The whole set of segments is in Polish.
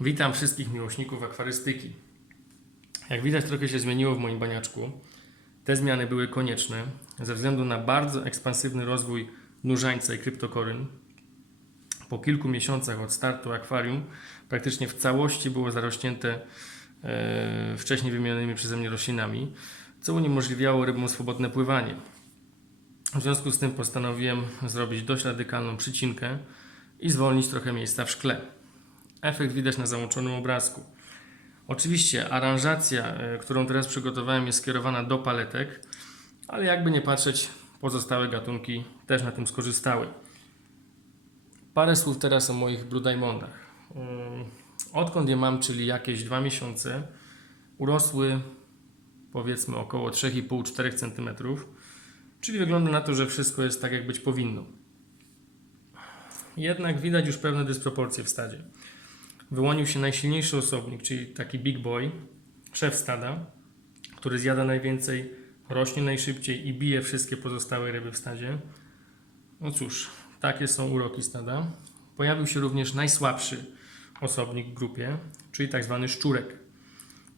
Witam wszystkich miłośników akwarystyki. Jak widać, trochę się zmieniło w moim baniaczku. Te zmiany były konieczne ze względu na bardzo ekspansywny rozwój nurzańca i kryptokoryn. Po kilku miesiącach od startu akwarium praktycznie w całości było zarośnięte e, wcześniej wymienionymi przeze mnie roślinami, co uniemożliwiało rybom swobodne pływanie. W związku z tym postanowiłem zrobić dość radykalną przycinkę i zwolnić trochę miejsca w szkle. Efekt widać na załączonym obrazku. Oczywiście aranżacja, e, którą teraz przygotowałem, jest skierowana do paletek, ale jakby nie patrzeć, pozostałe gatunki też na tym skorzystały. Parę słów teraz o moich Blue Diamondach. Odkąd je mam, czyli jakieś dwa miesiące, urosły powiedzmy około 3,5-4 cm, czyli wygląda na to, że wszystko jest tak, jak być powinno. Jednak widać już pewne dysproporcje w stadzie wyłonił się najsilniejszy osobnik, czyli taki big boy, szef stada, który zjada najwięcej, rośnie najszybciej i bije wszystkie pozostałe ryby w stadzie. No cóż, takie są uroki stada. Pojawił się również najsłabszy osobnik w grupie, czyli tak zwany szczurek.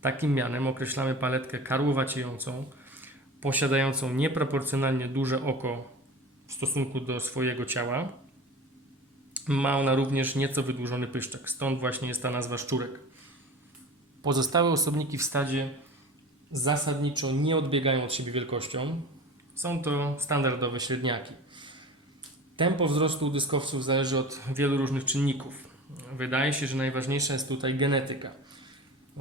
Takim mianem określamy paletkę karłowaciejącą, posiadającą nieproporcjonalnie duże oko w stosunku do swojego ciała, ma ona również nieco wydłużony pyszczek, stąd właśnie jest ta nazwa szczurek. Pozostałe osobniki w stadzie zasadniczo nie odbiegają od siebie wielkością. Są to standardowe średniaki. Tempo wzrostu u dyskowców zależy od wielu różnych czynników. Wydaje się, że najważniejsza jest tutaj genetyka.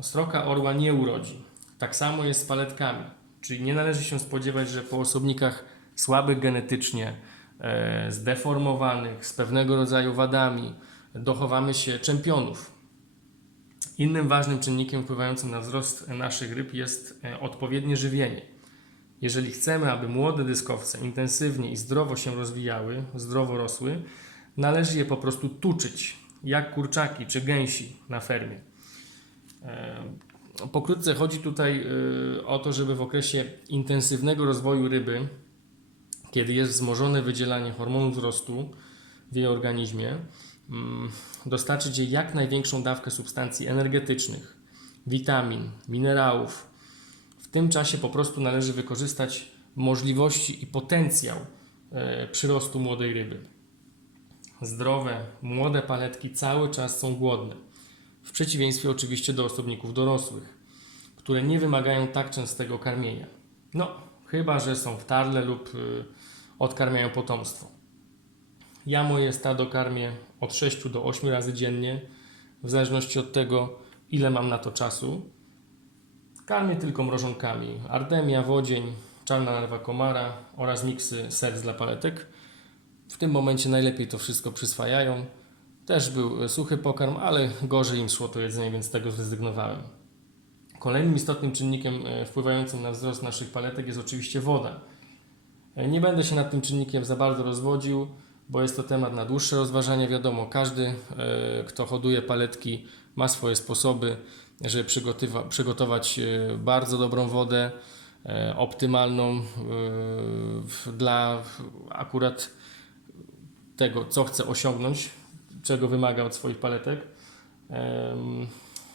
Sroka orła nie urodzi. Tak samo jest z paletkami. Czyli nie należy się spodziewać, że po osobnikach słabych genetycznie, zdeformowanych, z pewnego rodzaju wadami, dochowamy się czempionów. Innym ważnym czynnikiem wpływającym na wzrost naszych ryb jest e, odpowiednie żywienie. Jeżeli chcemy, aby młode dyskowce intensywnie i zdrowo się rozwijały, zdrowo rosły, należy je po prostu tuczyć, jak kurczaki czy gęsi na fermie. E, Pokrótce chodzi tutaj e, o to, żeby w okresie intensywnego rozwoju ryby, kiedy jest wzmożone wydzielanie hormonu wzrostu w jej organizmie, mm, dostarczyć jej jak największą dawkę substancji energetycznych, witamin, minerałów. W tym czasie po prostu należy wykorzystać możliwości i potencjał e, przyrostu młodej ryby. Zdrowe, młode paletki cały czas są głodne. W przeciwieństwie oczywiście do osobników dorosłych, które nie wymagają tak częstego karmienia. No, chyba że są w tarle lub y, odkarmiają potomstwo. Ja moje stado karmię od 6 do 8 razy dziennie, w zależności od tego, ile mam na to czasu. Karmię tylko mrożonkami Artemia, Wodzień, Czarna Narwa Komara oraz miksy serc dla paletek. W tym momencie najlepiej to wszystko przyswajają. Też był e, suchy pokarm, ale gorzej im szło to jedzenie, więc tego zrezygnowałem. Kolejnym istotnym czynnikiem e, wpływającym na wzrost naszych paletek jest oczywiście woda. E, Nie będę się nad tym czynnikiem za bardzo rozwodził, bo jest to temat na dłuższe rozważanie. Wiadomo, każdy, e, kto hoduje paletki, ma swoje sposoby, żeby przygotować bardzo dobrą wodę, optymalną dla akurat tego, co chce osiągnąć, czego wymaga od swoich paletek.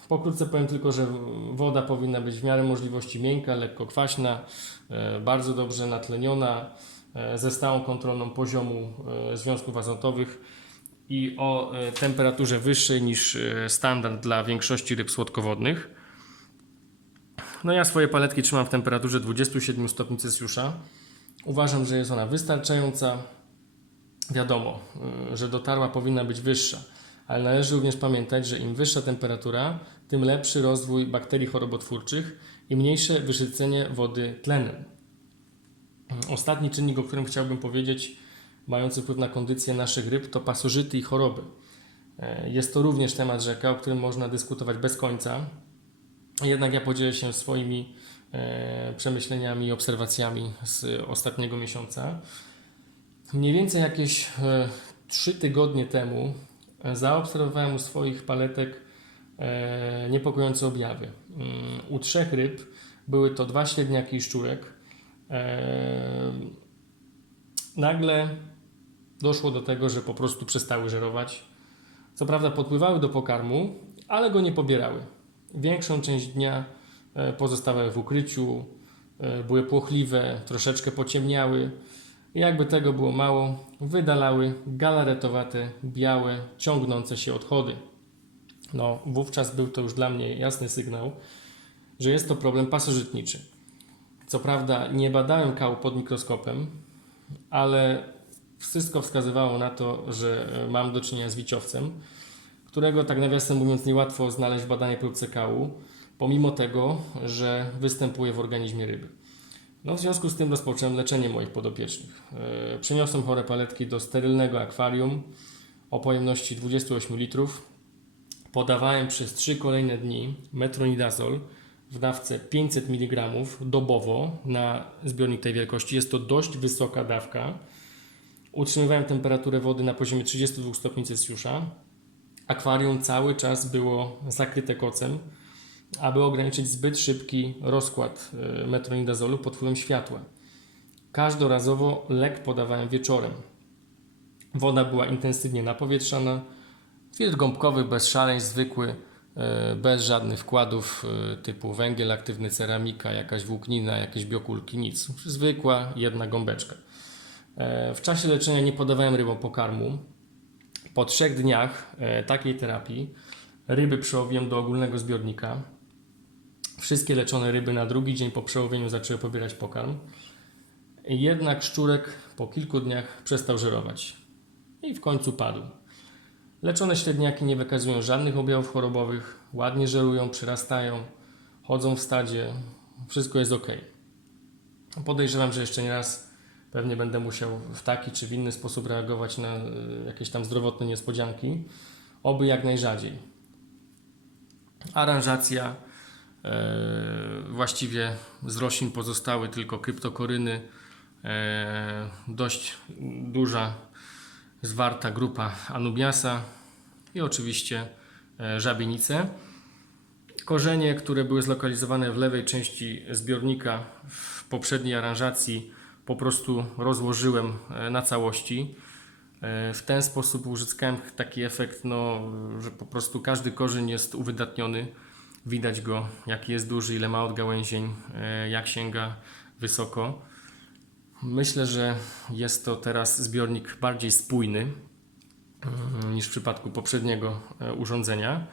Pokrótce powiem tylko, że woda powinna być w miarę możliwości miękka, lekko kwaśna, e, bardzo dobrze natleniona, e, ze stałą kontrolą poziomu e, związków azotowych i o temperaturze wyższej niż standard dla większości ryb słodkowodnych. No ja swoje paletki trzymam w temperaturze 27 stopni Celsjusza. Uważam, że jest ona wystarczająca. Wiadomo, że dotarła powinna być wyższa, ale należy również pamiętać, że im wyższa temperatura, tym lepszy rozwój bakterii chorobotwórczych i mniejsze wysycenie wody tlenem. Ostatni czynnik, o którym chciałbym powiedzieć, mający wpływ na kondycję naszych ryb, to pasożyty i choroby. E, Jest to również temat rzeka, o którym można dyskutować bez końca. Jednak ja podzielę się swoimi e, przemyśleniami i obserwacjami z ostatniego miesiąca. Mniej więcej jakieś e, 3 tygodnie temu e, zaobserwowałem u swoich paletek e, niepokojące objawy. Mm, U trzech ryb były to dwa średniaki i szczurek. E, nagle doszło do tego, że po prostu przestały żerować. Co prawda podpływały do pokarmu, ale go nie pobierały. Większą część dnia e, pozostawały w ukryciu, były płochliwe, troszeczkę pociemniały. Jakby tego było mało, wydalały galaretowate, białe, ciągnące się odchody. No, wówczas był to już dla mnie jasny sygnał, że jest to problem pasożytniczy. Co prawda nie badałem kału pod mikroskopem, ale wszystko wskazywało na to, że e, mam do czynienia z wiciowcem, którego tak nawiasem mówiąc niełatwo znaleźć w badaniu próbce kału, pomimo tego, że występuje w organizmie ryby. No, w związku z tym rozpocząłem leczenie moich podopiecznych. E, Przeniosłem chore paletki do sterylnego akwarium o pojemności 28 litrów. Podawałem przez 3 kolejne dni metronidazol w dawce 500 mg dobowo na zbiornik tej wielkości. Jest to dość wysoka dawka. Utrzymywałem temperaturę wody na poziomie 32 stopni Celsjusza. Akwarium cały czas było zakryte kocem, aby ograniczyć zbyt szybki rozkład e, metronidazolu pod wpływem światła. Każdorazowo lek podawałem wieczorem. Woda była intensywnie napowietrzana. Filtr gąbkowy bez szaleń, zwykły, e, bez żadnych wkładów e, typu węgiel aktywny, ceramika, jakaś włóknina, jakieś biokulki, nic. Zwykła jedna gąbeczka. E, W czasie leczenia nie podawałem rybom pokarmu. Po trzech dniach e, takiej terapii ryby przełowiłem do ogólnego zbiornika. Wszystkie leczone ryby na drugi dzień po przełowieniu zaczęły pobierać pokarm. Jednak szczurek po kilku dniach przestał żerować i w końcu padł. Leczone średniaki nie wykazują żadnych objawów chorobowych, ładnie żerują, przyrastają, chodzą w stadzie, wszystko jest ok. Podejrzewam, że jeszcze nie raz pewnie będę musiał w taki czy w inny sposób reagować na e, jakieś tam zdrowotne niespodzianki, oby jak najrzadziej. Aranżacja właściwie z roślin pozostały tylko kryptokoryny, e, dość duża zwarta grupa anubiasa i oczywiście e, żabienice. Korzenie, które były zlokalizowane w lewej części zbiornika w poprzedniej aranżacji, po prostu rozłożyłem e, na całości. E, W ten sposób uzyskałem taki efekt, no, że po prostu każdy korzeń jest uwydatniony. Widać go, jaki jest duży, ile ma odgałęzień, e, jak sięga wysoko. Myślę, że jest to teraz zbiornik bardziej spójny mm, niż w przypadku poprzedniego e, urządzenia.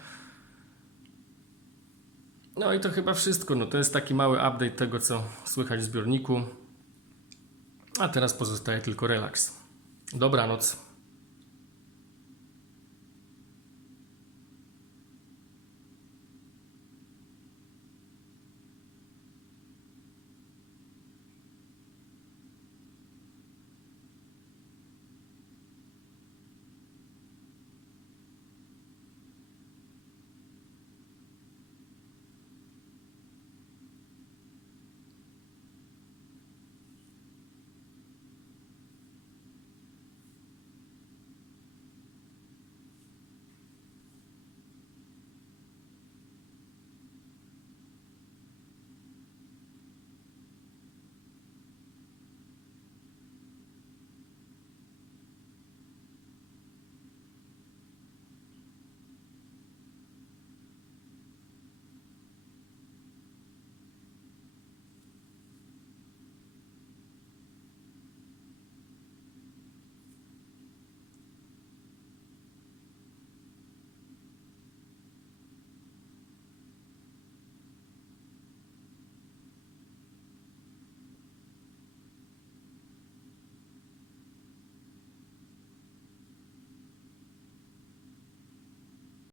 No i to chyba wszystko. No to jest taki mały update tego, co słychać w zbiorniku. A teraz pozostaje tylko relaks. Dobranoc.